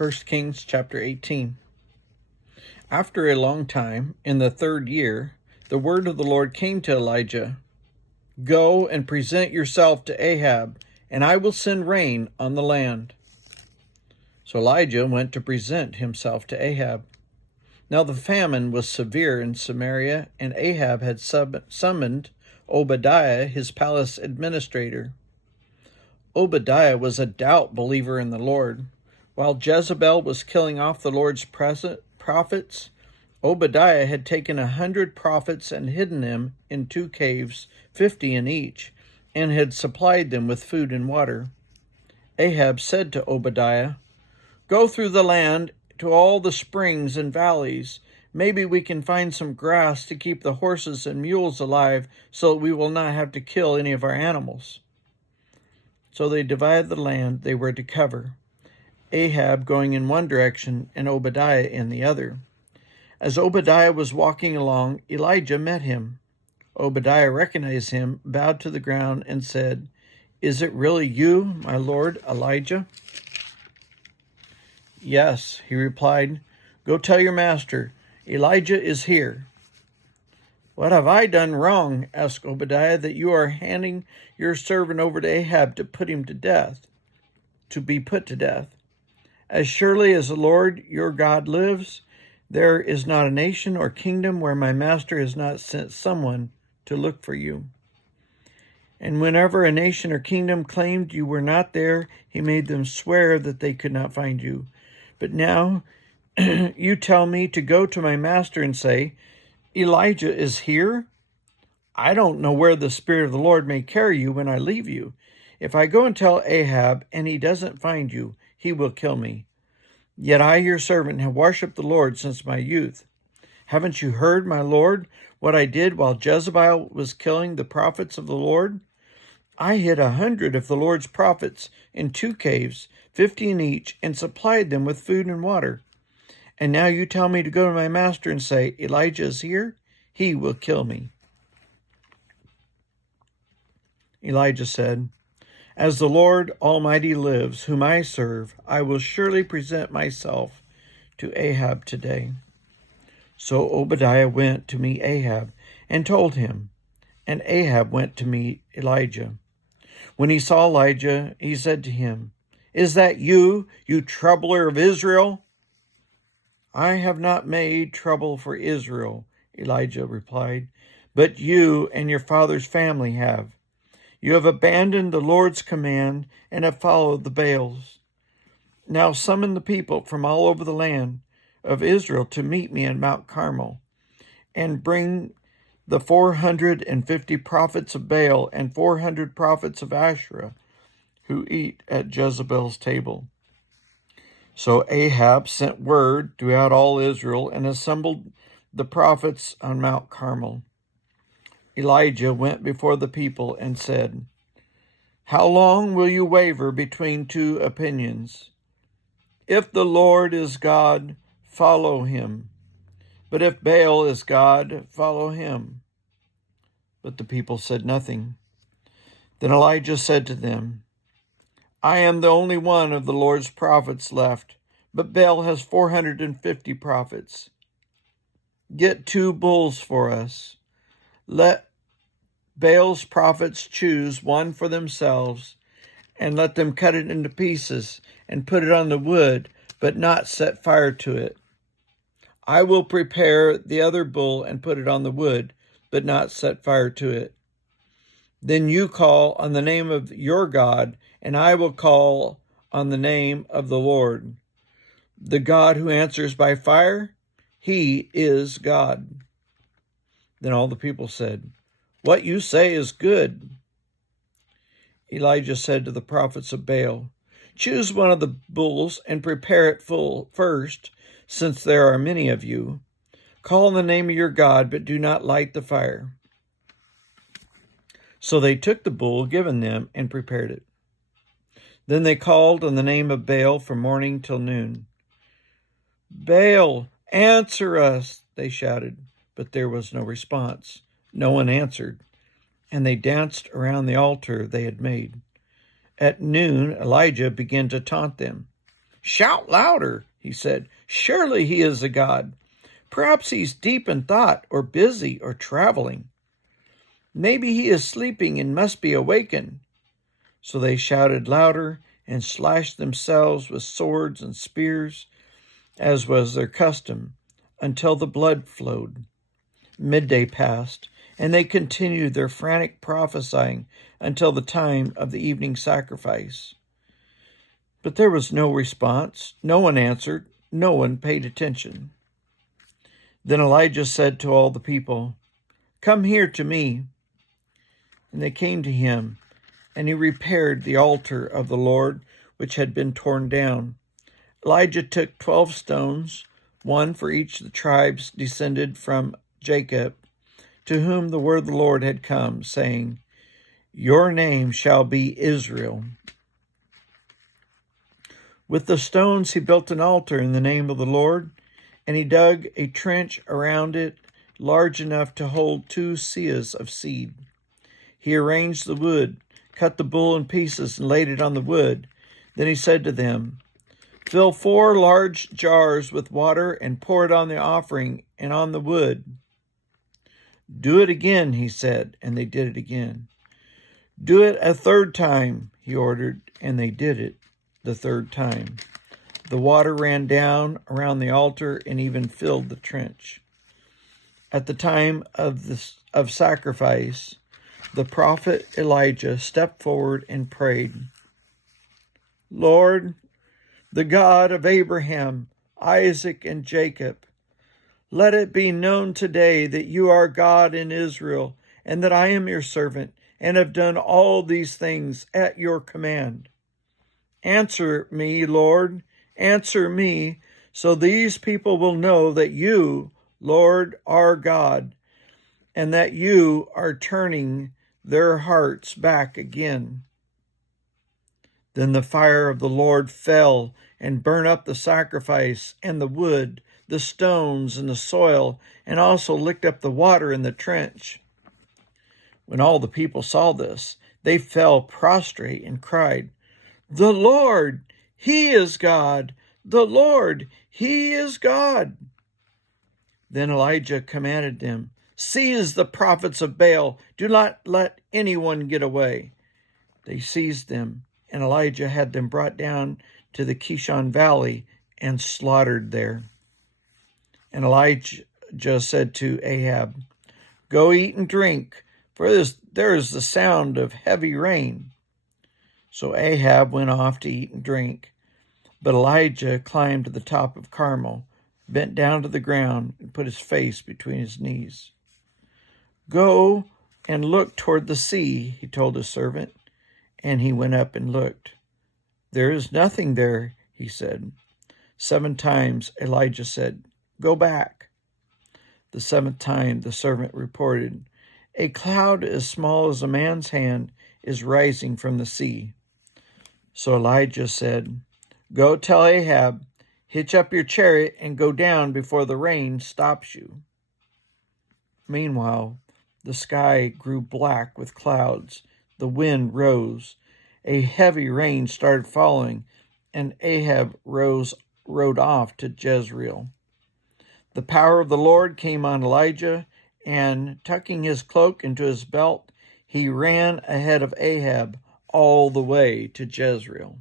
1 Kings chapter 18. After a long time, in the 3rd year, the word of the Lord came to Elijah. Go and present yourself to Ahab, and I will send rain on the land. So Elijah went to present himself to Ahab. Now the famine was severe in Samaria, and Ahab had summoned Obadiah, his palace administrator. Obadiah was a devout believer in the Lord. While Jezebel was killing off the Lord's prophets, Obadiah had taken 100 prophets and hidden them in 2 caves, 50 in each, and had supplied them with food and water. Ahab said to Obadiah, "Go through the land to all the springs and valleys. Maybe we can find some grass to keep the horses and mules alive so that we will not have to kill any of our animals." So they divided the land they were to cover, Ahab going in one direction and Obadiah in the other. As Obadiah was walking along, Elijah met him. Obadiah recognized him, bowed to the ground, and said, "Is it really you, my lord Elijah?" "Yes," he replied. "Go tell your master, Elijah is here." "What have I done wrong," asked Obadiah, "that you are handing your servant over to Ahab to put him to death, to be put to death? As surely as the Lord your God lives, there is not a nation or kingdom where my master has not sent someone to look for you. And whenever a nation or kingdom claimed you were not there, he made them swear that they could not find you. But now you tell me to go to my master and say, 'Elijah is here?' I don't know where the Spirit of the Lord may carry you when I leave you. If I go and tell Ahab and he doesn't find you, he will kill me. Yet I, your servant, have worshipped the Lord since my youth. Haven't you heard, my Lord, what I did while Jezebel was killing the prophets of the Lord? I hid 100 of the Lord's prophets in 2 caves, 50 in each, and supplied them with food and water. And now you tell me to go to my master and say, 'Elijah is here?' He will kill me." Elijah said, "As the Lord Almighty lives, whom I serve, I will surely present myself to Ahab today." So Obadiah went to meet Ahab and told him, and Ahab went to meet Elijah. When he saw Elijah, he said to him, "Is that you, you troubler of Israel?" "I have not made trouble for Israel," Elijah replied, "but you and your father's family have. You have abandoned the Lord's command and have followed the Baals. Now summon the people from all over the land of Israel to meet me in Mount Carmel, and bring the 450 prophets of Baal and 400 prophets of Asherah who eat at Jezebel's table." So Ahab sent word throughout all Israel and assembled the prophets on Mount Carmel. Elijah went before the people and said, "How long will you waver between 2 opinions? If the Lord is God, follow him. But if Baal is God, follow him." But the people said nothing. Then Elijah said to them, "I am the only one of the Lord's prophets left, but Baal has 450 prophets. Get 2 bulls for us. Let Baal's prophets choose one for themselves, and let them cut it into pieces and put it on the wood, but not set fire to it. I will prepare the other bull and put it on the wood, but not set fire to it. Then you call on the name of your God, and I will call on the name of the Lord. The God who answers by fire, he is God." Then all the people said, "What you say is good." Elijah said to the prophets of Baal, "Choose one of the bulls and prepare it full first, since there are many of you. Call on the name of your God, but do not light the fire." So they took the bull given them and prepared it. Then they called on the name of Baal from morning till noon. "Baal, answer us," they shouted, but there was no response. No one answered, and they danced around the altar they had made. At noon, Elijah began to taunt them. "Shout louder," he said. "Surely he is a god. Perhaps he's deep in thought, or busy, or traveling. Maybe he is sleeping and must be awakened." So they shouted louder and slashed themselves with swords and spears, as was their custom, until the blood flowed. Midday passed, and they continued their frantic prophesying until the time of the evening sacrifice. But there was no response. No one answered. No one paid attention. Then Elijah said to all the people, "Come here to me." And they came to him, and he repaired the altar of the Lord, which had been torn down. Elijah took 12 stones, one for each of the tribes descended from Jacob, to whom the word of the Lord had come, saying, "Your name shall be Israel." With the stones he built an altar in the name of the Lord, and he dug a trench around it large enough to hold 2 seahs of seed. He arranged the wood, cut the bull in pieces, and laid it on the wood. Then he said to them, "Fill 4 large jars with water and pour it on the offering and on the wood." "Do it again," he said, and they did it again. "Do it a 3rd time," he ordered, and they did it the 3rd time. The water ran down around the altar and even filled the trench. At the time of sacrifice, the prophet Elijah stepped forward and prayed, "Lord, the God of Abraham, Isaac, and Jacob, let it be known today that you are God in Israel, and that I am your servant, and have done all these things at your command. Answer me, Lord, answer me, so these people will know that you, Lord, are God, and that you are turning their hearts back again." Then the fire of the Lord fell and burned up the sacrifice and the wood, the stones and the soil, and also licked up the water in the trench. When all the people saw this, they fell prostrate and cried, "The Lord, he is God! The Lord, he is God!" Then Elijah commanded them, "Seize the prophets of Baal. Do not let anyone get away." They seized them, and Elijah had them brought down to the Kishon Valley and slaughtered there. And Elijah said to Ahab, "Go eat and drink, for there is the sound of heavy rain." So Ahab went off to eat and drink, but Elijah climbed to the top of Carmel, bent down to the ground, and put his face between his knees. "Go and look toward the sea," he told his servant, and he went up and looked. "There is nothing there," he said. 7 times Elijah said, "Go back." The 7th time the servant reported, "A cloud as small as a man's hand is rising from the sea." So Elijah said, "Go tell Ahab, hitch up your chariot and go down before the rain stops you." Meanwhile, the sky grew black with clouds. The wind rose. A heavy rain started falling, and Ahab rode off to Jezreel. The power of the Lord came on Elijah, and tucking his cloak into his belt, he ran ahead of Ahab all the way to Jezreel.